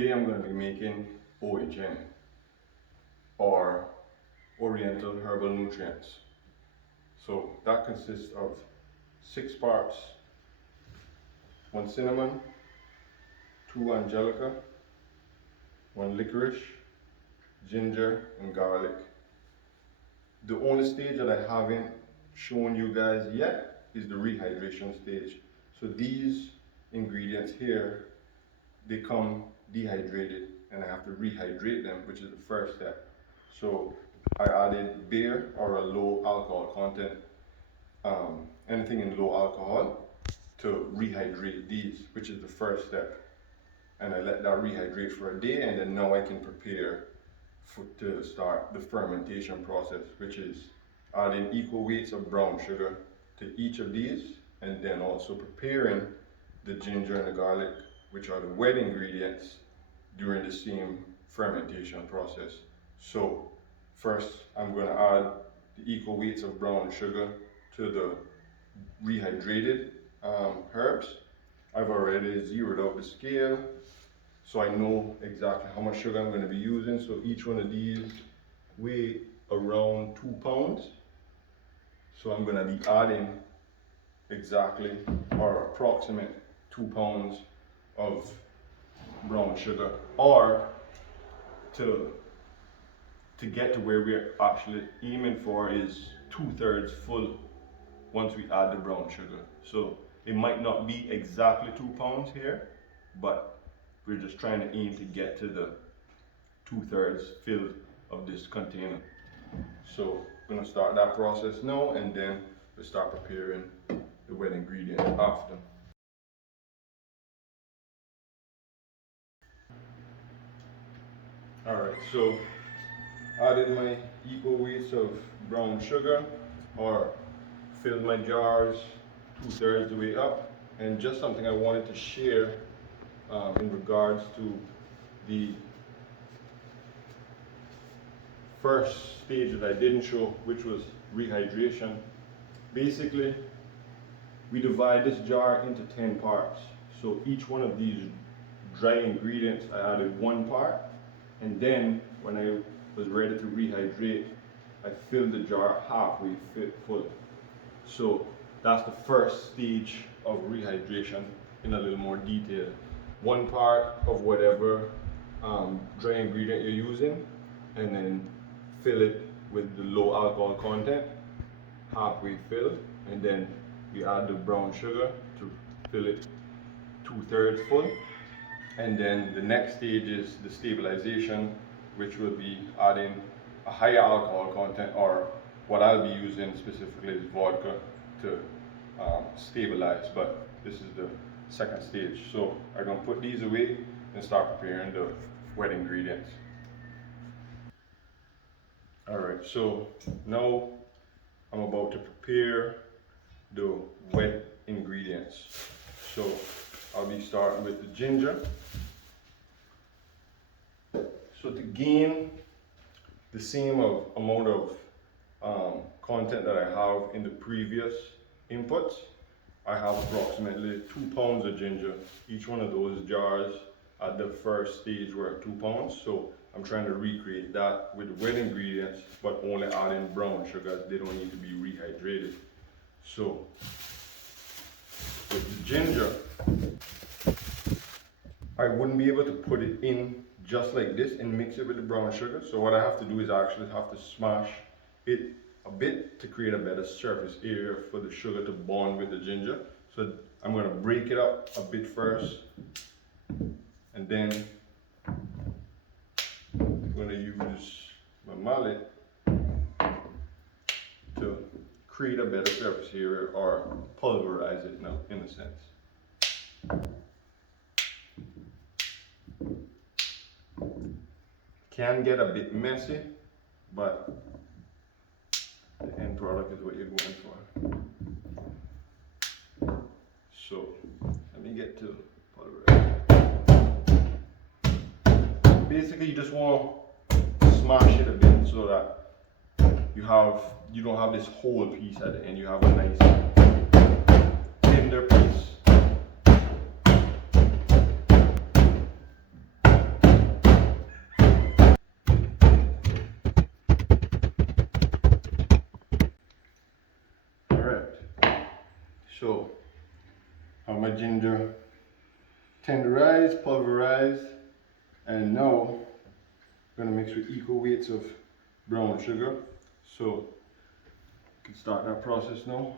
Today I'm going to be making OHN, or Oriental Herbal Nutrients. So that consists of 6 parts: 1 cinnamon, 2 angelica, 1 licorice, ginger and garlic. The only stage that I haven't shown you guys yet is the rehydration stage. So these ingredients here, they come dehydrated and I have to rehydrate them, which is the first step. So I added beer or a low alcohol content, anything in low alcohol, to rehydrate these, which is the first step. And I let that rehydrate for a day, and then now I can prepare to start the fermentation process, which is adding equal weights of brown sugar to each of these, and then also preparing the ginger and the garlic, which are the wet ingredients, during the same fermentation process. So first I'm going to add the equal weights of brown sugar to the rehydrated herbs. I've already zeroed out the scale, so I know exactly how much sugar I'm going to be using. So each one of these weigh around 2 pounds. So I'm going to be adding exactly or approximate 2 pounds of brown sugar, or to get to where we're actually aiming for is 2/3 full once we add the brown sugar. So it might not be exactly 2 pounds here, but we're just trying to aim to get to the 2/3 filled of this container. So I'm going to start that process now, and then we'll start preparing the wet ingredients after. Alright, so added my equal weights of brown sugar, or filled my jars 2/3 the way up. And just something I wanted to share in regards to the first stage that I didn't show, which was rehydration. Basically, we divide this jar into 10 parts. So each one of these dry ingredients, I added 1 part, and then when I was ready to rehydrate, I filled the jar halfway full. So that's the first stage of rehydration in a little more detail. 1 part of whatever dry ingredient you're using, and then fill it with the low alcohol content, halfway filled, and then we add the brown sugar to fill it 2/3 full. And then the next stage is the stabilization, which will be adding a higher alcohol content, or what I'll be using specifically is vodka to stabilize, but this is the second stage. So I'm going to put these away and start preparing the wet ingredients. Alright, so now I'm about to prepare the wet ingredients. So I'll be starting with the ginger. So to gain the same amount of content that I have in the previous inputs, I have approximately 2 pounds of ginger. Each one of those jars at the first stage were 2 pounds. So I'm trying to recreate that with wet ingredients, but only adding brown sugar. They don't need to be rehydrated. So with the ginger, I wouldn't be able to put it in just like this and mix it with the brown sugar. So what I have to do is I actually have to smash it a bit to create a better surface area for the sugar to bond with the ginger. So I'm going to break it up a bit first, and then I'm going to use my mallet to create a better surface area, or pulverize it now, in a sense. Can get a bit messy, but the end product is what you're going for. So let me get to pulverize. Basically, you just want to smash it a bit so that you don't have this whole piece at the end. You have a nice tender piece. my ginger tenderized, pulverized, and now I'm going to mix with equal weights of brown sugar. So I can start that process now.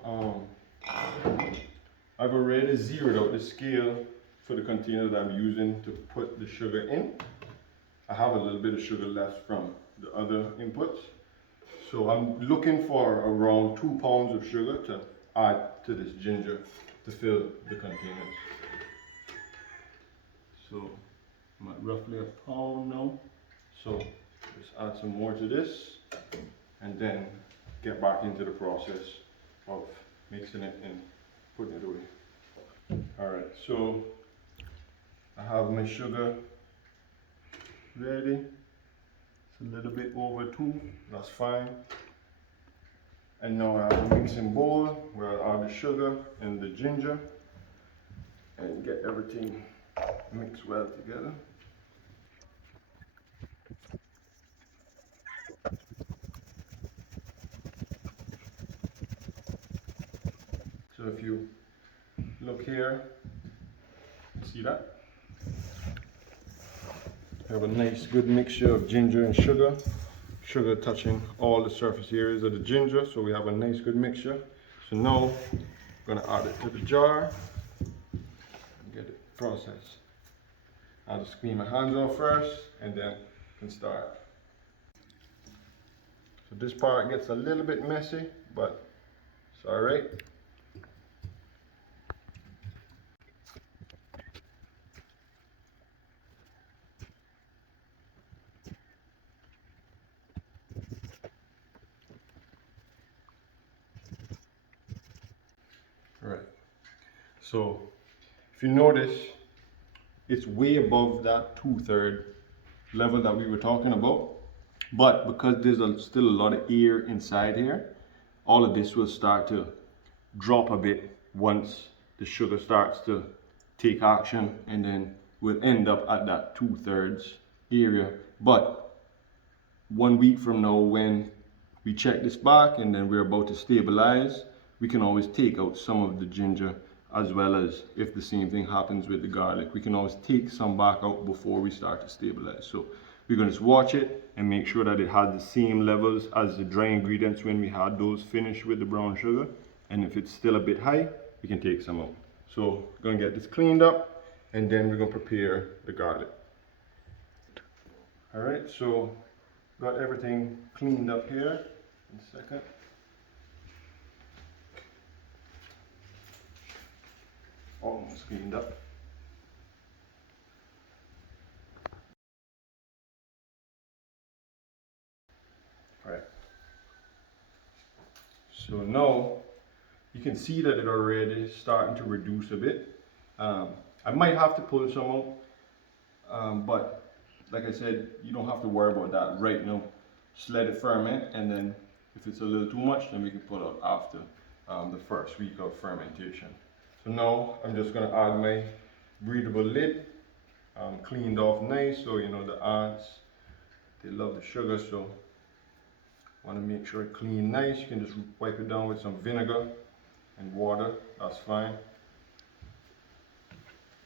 I've already zeroed out the scale for the container that I'm using to put the sugar in. I have a little bit of sugar left from the other inputs. So I'm looking for around 2 pounds of sugar to add to this ginger to fill the containers. So I'm at roughly a pound now. So just add some more to this and then get back into the process of mixing it and putting it away. Alright, so I have my sugar ready. It's a little bit over 2, that's fine. And now I have a mixing bowl where I'll add the sugar and the ginger and get everything mixed well together. So if you look here, see that? We have a nice good mixture of ginger and sugar. Sugar touching all the surface areas of the ginger, so we have a nice good mixture. So now I'm going to add it to the jar and get it processed. I'll just clean my hands off first and then can start. So this part gets a little bit messy, but it's alright. Right. So if you notice, it's way above that 2/3 level that we were talking about. But because there's still a lot of air inside here, all of this will start to drop a bit once the sugar starts to take action, and then we'll end up at that 2/3 area. But 1 week from now, when we check this back and then we're about to stabilize, we can always take out some of the ginger, as well as if the same thing happens with the garlic, we can always take some back out before we start to stabilize. So we're going to just watch it and make sure that it has the same levels as the dry ingredients when we had those finished with the brown sugar. And if it's still a bit high, we can take some out. So we're going to get this cleaned up and then we're going to prepare the garlic. Alright, so got everything cleaned up here. In a second. Almost cleaned up. Alright. So now you can see that it already is starting to reduce a bit. I might have to pull some out, but like I said, you don't have to worry about that right now. Just let it ferment, and then if it's a little too much, then we can pull out after the first week of fermentation. So now I'm just going to add my breathable lid, cleaned off nice, so you know the ants, they love the sugar, so want to make sure it clean nice. You can just wipe it down with some vinegar and water, that's fine.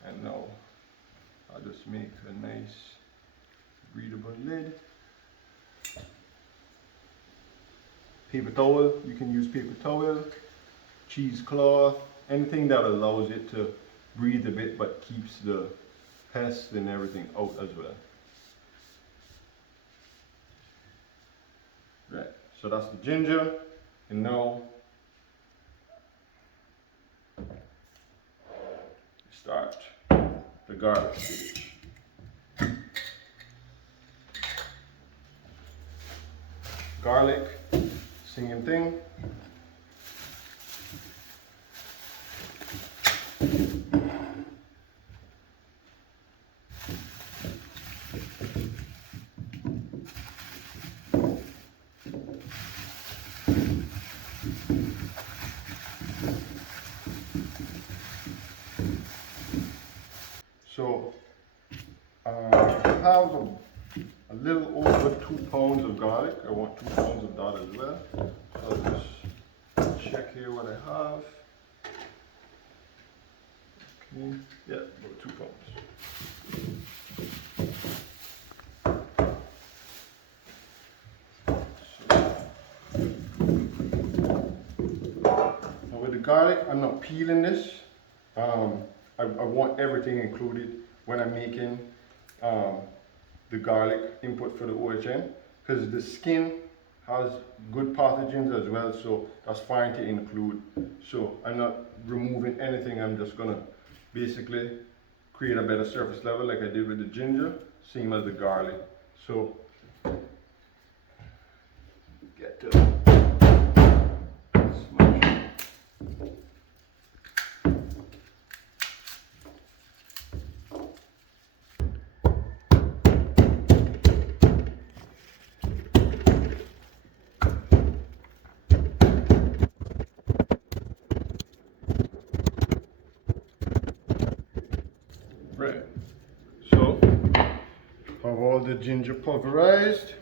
And now I'll just make a nice breathable lid. Paper towel, you can use paper towel, cheesecloth, anything that allows it to breathe a bit but keeps the pests and everything out as well. Right, so that's the ginger, and now start the garlic stage. Garlic, same thing. So I have a little over 2 pounds of garlic. I want 2 pounds of that as well. So I'll just check here what I have. Yeah, about 2 pounds. Now with the garlic, I'm not peeling this. I want everything included when I'm making the garlic input for the OHN, because the skin has good pathogens as well, so that's fine to include. So I'm not removing anything, I'm just gonna basically create a better surface level like I did with the ginger, same as the garlic. So get to smash. Right, so have all the ginger pulverized,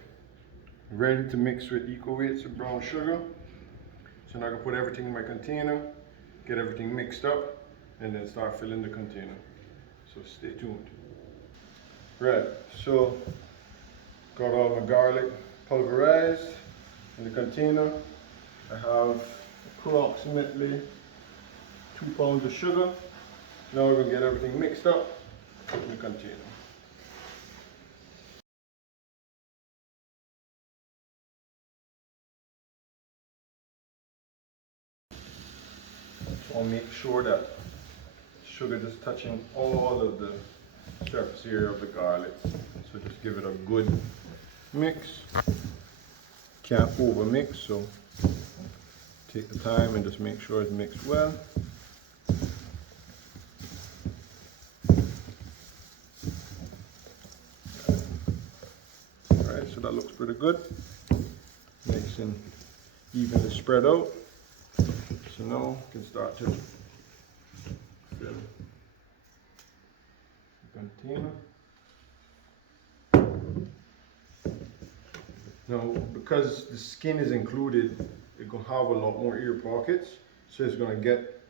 ready to mix with equal weights of brown sugar. So now I can put everything in my container, get everything mixed up, and then start filling the container. So stay tuned. Right, so got all my garlic pulverized in the container. I have approximately 2 pounds of sugar. Now we're gonna get everything mixed up in the container. So I'll make sure that sugar is touching all of the surface area of the garlic. So just give it a good mix. Can't over mix, so take the time and just make sure it's mixed well. Alright, so that looks pretty good. Nice and evenly spread out. So now you can start to fill the container. Now, because the skin is included, it's going to have a lot more air pockets, so it's going to get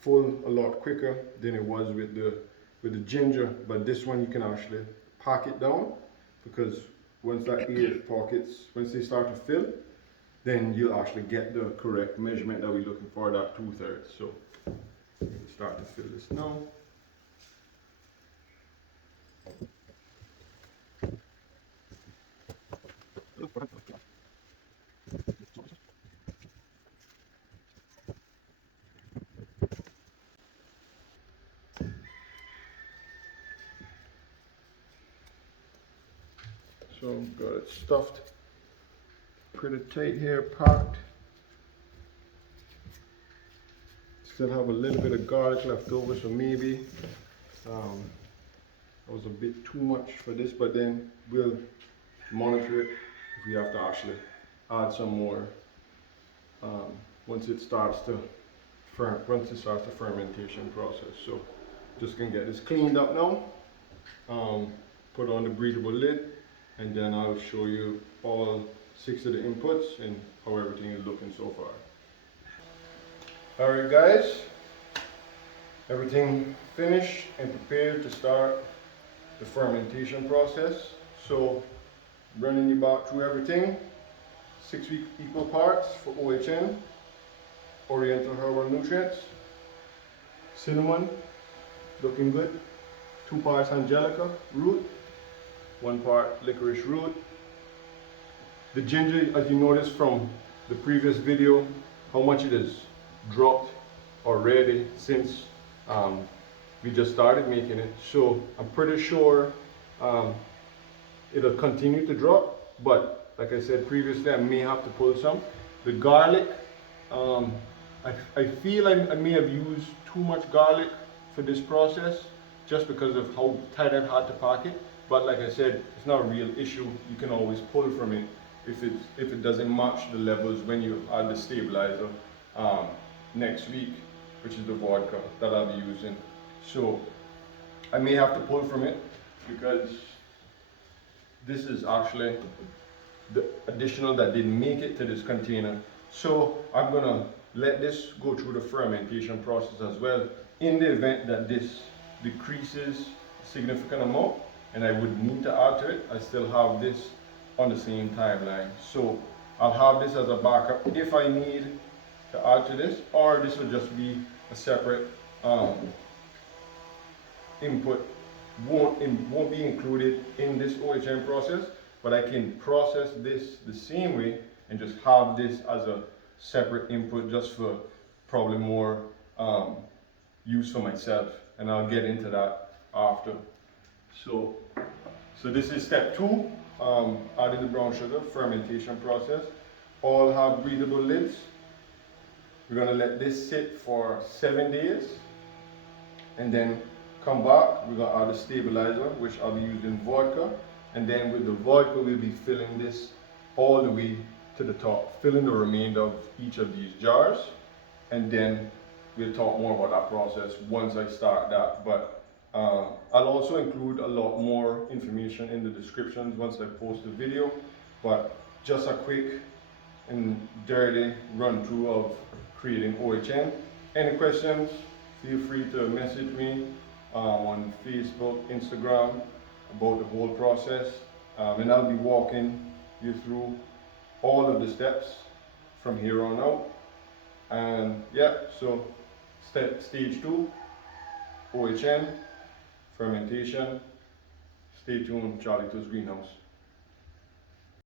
full a lot quicker than it was with the ginger. But this one you can actually pack it down, because once that air pockets, once they start to fill, then you'll actually get the correct measurement that we're looking for, that 2/3. So we can start to fill this now. So got it stuffed pretty tight here, packed. Still have a little bit of garlic left over, so maybe that was a bit too much for this, but then we'll monitor it if we have to actually add some more once it starts the fermentation process. So just gonna get this cleaned up now, put on the breathable lid, and then I'll show you all 6 of the inputs and how everything is looking so far. Alright guys, everything finished and prepared to start the fermentation process. So running you back through everything. 6 equal parts for OHN, Oriental Herbal Nutrients, cinnamon, looking good, 2 parts angelica root, 1 part licorice root. The ginger, as you noticed from the previous video, how much it is dropped already since we just started making it. So I'm pretty sure it'll continue to drop, but like I said previously, I may have to pull some. The garlic, I feel I may have used too much garlic for this process just because of how tight I've had to pack it. But like I said, it's not a real issue. You can always pull from it if it doesn't match the levels when you add the stabilizer next week, which is the vodka that I'll be using. So I may have to pull from it because this is actually the additional that didn't make it to this container. So I'm gonna let this go through the fermentation process as well in the event that this decreases a significant amount and I would need to add to it, I still have this on the same timeline. So I'll have this as a backup if I need to add to this, or this will just be a separate input. Won't be included in this OHN process, but I can process this the same way and just have this as a separate input just for probably more use for myself, and I'll get into that after. So this is step 2, adding the brown sugar, fermentation process. All have breathable lids. We're gonna let this sit for 7 days and then come back. We're gonna add a stabilizer, which I'll be using vodka, and then with the vodka we'll be filling this all the way to the top, filling the remainder of each of these jars, and then we'll talk more about that process once I start that. But I'll also include a lot more information in the descriptions once I post the video, but just a quick and dirty run through of creating OHN. Any questions, feel free to message me on Facebook, Instagram about the whole process, and I'll be walking you through all of the steps from here on out. And yeah, so stage 2, OHN, fermentation. Stay tuned, Charlie To's Greenhouse.